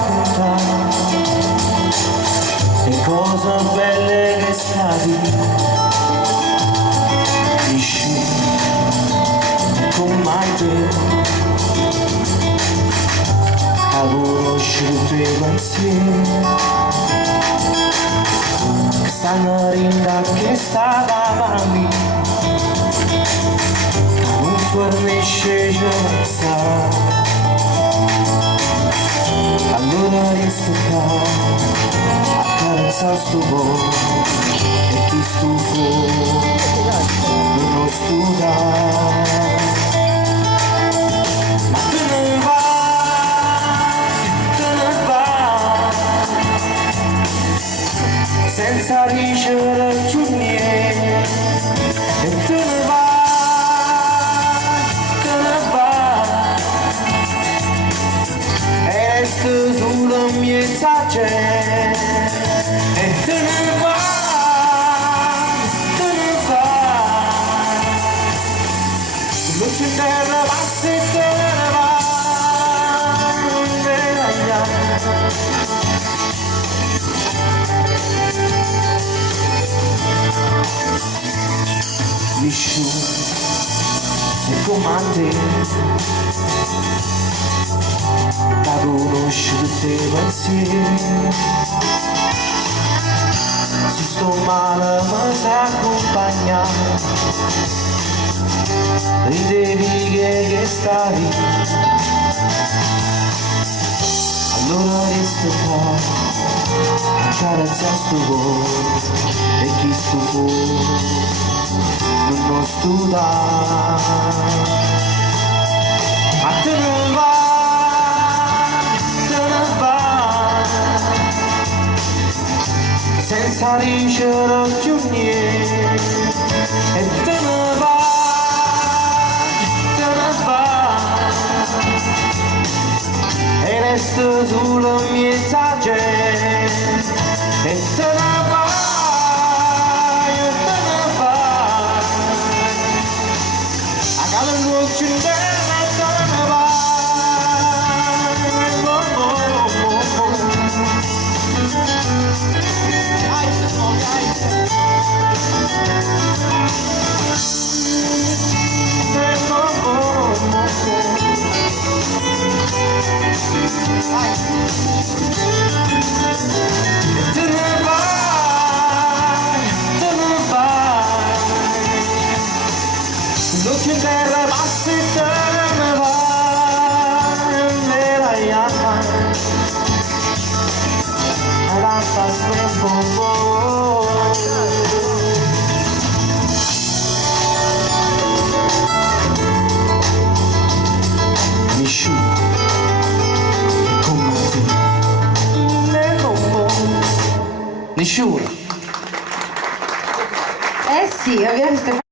raccontare le cose belle che stavi vissuto con mai te. Avevo conosciuto i pensieri che stanno rinda che sta davanti, non fornisce gioia. Allora resto qua a carezzare sto cuore e chi stufo non studia. Ma te ne vai senza ricevere più niente, e te ne vai sulla mia gente, e te ne vai, luce in terra bassa e te ne vai, vissuto e comandi da conosciuto i pensieri, se sto male mi sa accompagnare, ridevi che stavi, allora resto qua a carezzare sto cuore e chi stufo non studia. Ma te ne vai senza ricevere più niente, e te ne vai, e resto sulla mia gente, e te ne vai, a cada luce in terra te ne vai. Te ne vai, luce in terra bassa e te ne vai, nella iamma, alla fase bombo. Nessuno. Eh sì, ovviamente.